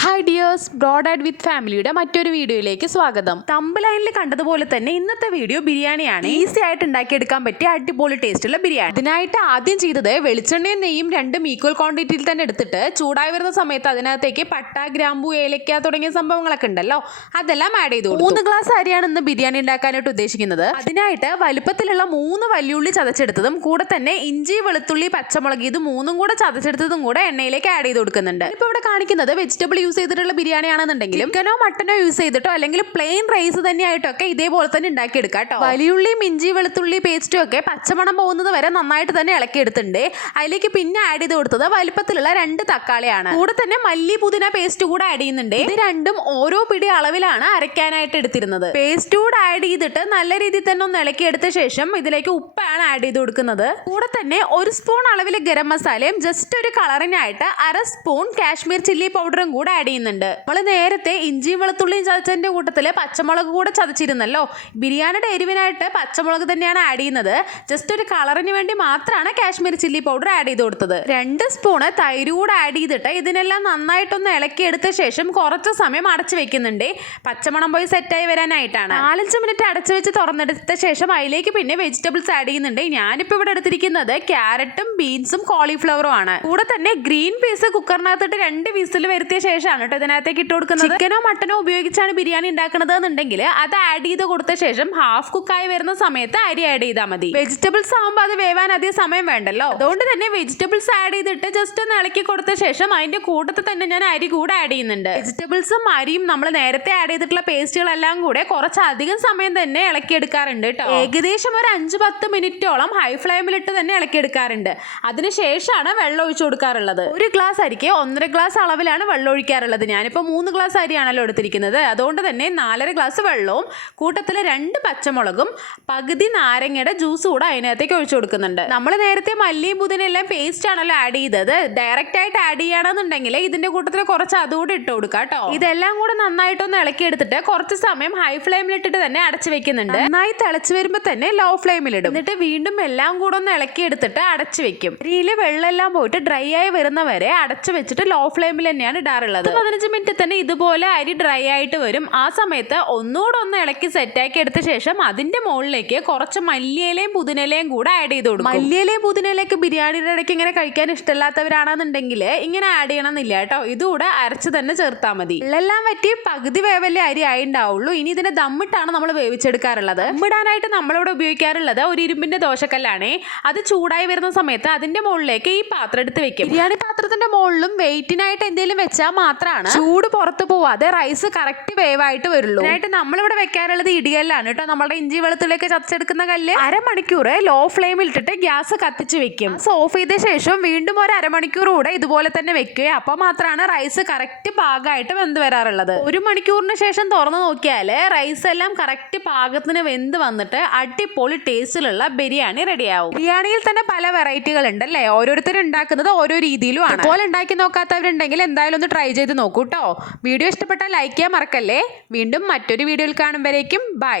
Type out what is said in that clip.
Hi dears broad add with ഫാമിലിയുടെ മറ്റൊരു വീഡിയോയിലേക്ക് സ്വാഗതം. തമ്പ് ലൈനിൽ കണ്ടതുപോലെ തന്നെ ഇന്നത്തെ വീഡിയോ ബിരിയാണിയാണ്. ഈസി ആയിട്ട് ഉണ്ടാക്കിയെടുക്കാൻ പറ്റിയ അടിപൊളി ടേസ്റ്റുള്ള ബിരിയാണി. ഇതിനായിട്ട് ആദ്യം ചെയ്തത് വെളിച്ചെണ്ണയും നെയ്യും രണ്ടും ഈക്വൽ ക്വാണ്ടിറ്റിയിൽ തന്നെ എടുത്തിട്ട് ചൂടായി വരുന്ന സമയത്ത് അതിനകത്തേക്ക് പട്ട ഗ്രാമ്പു ഏലക്ക തുടങ്ങിയ സംഭവങ്ങളൊക്കെ ഉണ്ടല്ലോ. അതെല്ലാം ആഡ് ചെയ്തു. മൂന്ന് ഗ്ലാസ് അരിയാണ് ഇന്ന് ബിരിയാണി ഉണ്ടാക്കാനായിട്ട് ഉദ്ദേശിക്കുന്നത്. അതിനായിട്ട് വലുപ്പത്തിലുള്ള മൂന്ന് വലിയുള്ളി ചതച്ചെടുത്തതും കൂടെ തന്നെ ഇഞ്ചി വെളുത്തുള്ളി പച്ചമുളക് ഇത് മൂന്നും കൂടെ ചതച്ചെടുത്തതും കൂടെ എണ്ണയിലേക്ക് ആഡ് ചെയ്ത് കൊടുക്കുന്നുണ്ട്. ഇപ്പൊ ഇവിടെ കാണിക്കുന്നത് വെജിറ്റബിൾ യൂസ് ചെയ്തിട്ടുള്ള ബിരിയാണി ആണെന്നുണ്ടെങ്കിലും ചിക്കനോ മട്ടനോ യൂസ് ചെയ്തിട്ടോ അല്ലെങ്കിൽ പ്ലെയിൻ റൈസ് തന്നെയായിട്ടൊക്കെ ഇതേപോലെ തന്നെ ഉണ്ടാക്കിയെടുക്കാം കേട്ടോ വലിയുള്ളി മിഞ്ചി വെളുത്തുള്ളി പേസ്റ്റും ഒക്കെ പച്ചമണം പോകുന്നത് വരെ നന്നായിട്ട് തന്നെ ഇളക്കിയെടുത്തിട്ടുണ്ട്. അതിലേക്ക് പിന്നെ ആഡ് ചെയ്ത് കൊടുത്തത് വലിപ്പത്തിലുള്ള രണ്ട് തക്കാളിയാണ്. കൂടെ തന്നെ മല്ലി പുതിന പേസ്റ്റ് കൂടെ ആഡ് ചെയ്യുന്നുണ്ട്. ഇത് രണ്ടും ഓരോ പിടി അളവിലാണ് അരയ്ക്കാനായിട്ട് എടുത്തിരുന്നത്. പേസ്റ്റ് കൂടെ ആഡ് ചെയ്തിട്ട് നല്ല രീതിയിൽ തന്നെ ഒന്ന് ഇളക്കിയെടുത്ത ശേഷം ഇതിലേക്ക് ഉപ്പാണ് ആഡ് ചെയ്ത് കൊടുക്കുന്നത്. കൂടെ തന്നെ ഒരു സ്പൂൺ അളവിൽ ഗരം മസാലയും ജസ്റ്റ് ഒരു കളറിനായിട്ട് അര സ്പൂൺ കാശ്മീർ ചില്ലി പൗഡറും കൂടെ ആഡ് ചെയ്യുന്നുണ്ട്. നമ്മൾ നേരത്തെ ഇഞ്ചിയും വെളുത്തുള്ളിയും ചതച്ചതിന്റെ കൂട്ടത്തിൽ പച്ചമുളക് കൂടെ ചതച്ചിരുന്നല്ലോ. ബിരിയാണിയുടെ എരിവിനായിട്ട് പച്ചമുളക് തന്നെയാണ് ആഡ് ചെയ്യുന്നത്. ജസ്റ്റ് ഒരു കളറിന് വേണ്ടി മാത്രമാണ് കാശ്മീരി ചില്ലി പൗഡർ ആഡ് ചെയ്ത് കൊടുത്തത്. രണ്ട് സ്പൂണ് തൈര് കൂടെ ആഡ് ചെയ്തിട്ട് ഇതിനെല്ലാം നന്നായിട്ടൊന്ന് ഇളക്കി എടുത്ത ശേഷം കുറച്ച് സമയം അടച്ചു വെക്കുന്നുണ്ട്. പച്ചമണം പോയി സെറ്റായി വരാനായിട്ടാണ്. നാലഞ്ച് മിനിറ്റ് അടച്ചു വെച്ച് തുറന്നെടുത്ത ശേഷം അതിലേക്ക് പിന്നെ വെജിറ്റബിൾസ് ആഡ് ചെയ്യുന്നുണ്ട്. ഞാനിപ്പോൾ ഇവിടെ എടുത്തിരിക്കുന്നത് ക്യാരറ്റും ബീൻസും കോളിഫ്ലവറും ആണ്. കൂടെ തന്നെ ഗ്രീൻ പീസ് കുക്കറിനകത്തിട്ട് രണ്ട് വിസിൽ വരുത്തിയ ശേഷമാണ് കേട്ടോ ഇതിനകത്തേക്ക് ഇട്ട് കൊടുക്കുന്നത്. ചിക്കനോ മട്ടനോ ഉപയോഗിച്ചാണ് ബിരിയാണി ഉണ്ടാക്കുന്നത് എന്നുണ്ടെങ്കിൽ അത് ആഡ് ചെയ്ത് കൊടുത്ത ശേഷം ഹാഫ് കുക്കായി വരുന്ന സമയത്ത് അരി ആഡ് ചെയ്താൽ മതി. വെജിറ്റബിൾസ് ആകുമ്പോൾ അത് വേവാൻ അധികം സമയം വേണ്ടല്ലോ. അതുകൊണ്ട് തന്നെ വെജിറ്റബിൾസ് ആഡ് ചെയ്തിട്ട് ജസ്റ്റ് ഒന്ന് ഇളക്കി കൊടുത്ത ശേഷം അതിന്റെ കൂട്ടത്തിൽ തന്നെ ഞാൻ അരി കൂടെ ആഡ് ചെയ്യുന്നുണ്ട്. വെജിറ്റബിൾസും അരിയും നമ്മൾ നേരത്തെ ആഡ് ചെയ്തിട്ടുള്ള പേസ്റ്റുകളെല്ലാം കൂടെ കുറച്ചധികം സമയം തന്നെ ഇളക്കി എടുക്കാറുണ്ട് കേട്ടോ. ഏകദേശം ഒരു അഞ്ച് പത്ത് മിനിറ്റോളം ഹൈ ഫ്ലെയിമിലിട്ട് തന്നെ ഇളക്കി എടുക്കാറുണ്ട് അതിനുശേഷമാണ് വെള്ളം ഒഴിച്ചു കൊടുക്കാറുള്ളത്. ഒരു ഗ്ലാസ് അരിക്ക് ഒന്നര ഗ്ലാസ് അളവിലാണ് വെള്ളം ഒഴിക്കാറുള്ളത് ഞാനിപ്പോൾ മൂന്ന് ഗ്ലാസ് അരിയാണല്ലോ എടുത്തിരിക്കുന്നത്. അതുകൊണ്ട് തന്നെ നാലര ഗ്ലാസ് വെള്ളവും കൂട്ടത്തിൽ രണ്ട് പച്ചമുളകും പകുതി നാരങ്ങയുടെ ജ്യൂസ് കൂടെ അതിനകത്തേക്ക് ഒഴിച്ചു കൊടുക്കുന്നുണ്ട്. നമ്മൾ നേരത്തെ മല്ലിയും പുതിനെല്ലാം പേസ്റ്റ് ആണല്ലോ ആഡ് ചെയ്തത്. ഡയറക്റ്റ് ആയിട്ട് ആഡ് ചെയ്യുകയാണെന്നുണ്ടെങ്കിൽ ഇതിന്റെ കൂട്ടത്തിൽ കുറച്ച് അതുകൂടെ ഇട്ട് കൊടുക്കുക കേട്ടോ ഇതെല്ലാം കൂടെ നന്നായിട്ടൊന്ന് ഇളക്കി എടുത്തിട്ട് കുറച്ച് സമയം ഹൈ ഫ്ലെയിമിൽ ഇട്ടിട്ട് തന്നെ അടച്ചു വെക്കുന്നുണ്ട്. നന്നായി തിളച്ച് വരുമ്പോൾ തന്നെ ലോ ഫ്ലെയിമിൽ ഇടും. എന്നിട്ട് വീണ്ടും എല്ലാം കൂടെ ഒന്ന് ഇളക്കി എടുത്തിട്ട് അടച്ചു വെക്കും. അരിയിൽ വെള്ളമെല്ലാം പോയിട്ട് ഡ്രൈ ആയി വരുന്നവരെ അടച്ചു വെച്ചിട്ട് ലോ ഫ്ലെയിമിൽ തന്നെയാണ് ഇടാറുള്ളത്. പതിനഞ്ച് മിനിറ്റ് തന്നെ ഇതുപോലെ അരി ഡ്രൈ ആയിട്ട് വരും. ആ സമയത്ത് ഒന്നുകൂടെ ഒന്ന് ഇളക്കി സെറ്റാക്കി എടുത്ത ശേഷം അതിന്റെ മുകളിലേക്ക് കുറച്ച് മല്ലിയിലയും പുതിനയിലയും കൂടെ ആഡ് ചെയ്ത് കൊടുക്കും. മല്ലിയിലയും പുതിനയിലേക്ക് ബിരിയാണിയുടെ ഇടയ്ക്ക് ഇങ്ങനെ കഴിക്കാൻ ഇഷ്ടമില്ലാത്തവരാണെന്നുണ്ടെങ്കിൽ ഇങ്ങനെ ആഡ് ചെയ്യണമെന്നില്ല കേട്ടോ. ഇതുകൂടെ അരച്ച് തന്നെ ചേർത്താൽ മതി. എല്ലാം പറ്റി പകുതി വേവല്ലേ അരി ആയി ഉണ്ടാവുള്ളൂ ഇനി ഇതിനെ ദമ്മിട്ടാണ് നമ്മൾ വേവിച്ചെടുക്കാറുള്ളത്. ദമ്മിടാനായിട്ട് നമ്മളിവിടെ ഉപയോഗിക്കാറുള്ളത് ഒരു ഇരുമ്പിന്റെ ദോശക്കല്ലാണേ. അത് ചൂടായി വരുന്ന സമയത്ത് അതിന്റെ മുകളിലേക്ക് ഈ പാത്രം എടുത്ത് വെക്കും. ബിരിയാണി പാത്രത്തിന്റെ മുകളിലും വെയിറ്റിനായിട്ട് എന്തെങ്കിലും വെച്ചാൽ മാത്രമാണ് ചൂട് പുറത്ത് പോവാതെ റൈസ് കറക്റ്റ് വേവായിട്ട് വരുള്ളൂ. അതിനായിട്ട് നമ്മളിവിടെ വെക്കാനുള്ളത് ഇടിയല്ലാണ്. കേട്ടോ നമ്മുടെ ഇഞ്ചി വെളുത്തുള്ളിയൊക്കെ ചതച്ചെടുക്കുന്ന കല്ല്. അരമണിക്കൂർ ലോ ഫ്ലെയിമിൽ ഇട്ടിട്ട് ഗ്യാസ് കത്തിച്ച് വെക്കും. ഓഫ് ചെയ്ത ശേഷം വീണ്ടും ഒരു അരമണിക്കൂർ കൂടെ ഇതുപോലെ തന്നെ വെക്കുക. അപ്പോൾ മാത്രമാണ് റൈസ് കറക്റ്റ് പാകമായിട്ട് വെന്ത് വരാറുള്ളത്. ഒരു മണിക്കൂറിന് ശേഷം തുറന്നു നോക്കിയാൽ റൈസ് എല്ലാം കറക്റ്റ് പാകത്തിന് വെന്ത് വന്നിട്ട് അടിപൊളി ടേസ്റ്റിലുള്ള ബിരിയാണി റെഡിയാവും. ബിരിയാണിയിൽ തന്നെ പല വെറൈറ്റികൾ ഉണ്ടല്ലേ ഓരോരുത്തർ ഉണ്ടാക്കുന്നത് ഓരോ രീതിയിലും ആണ് അതുപോലെ ഉണ്ടാക്കി നോക്കാത്തവരുണ്ടെങ്കിൽ എന്തായാലും ഒന്ന് ട്രൈ ചെയ്ത് നോക്കൂ കേട്ടോ വീഡിയോ ഇഷ്ടപ്പെട്ടാൽ ലൈക്ക് ചെയ്യാൻ മറക്കല്ലേ? വീണ്ടും മറ്റൊരു വീഡിയോയിൽ കാണുമ്പോഴേക്കും ബൈ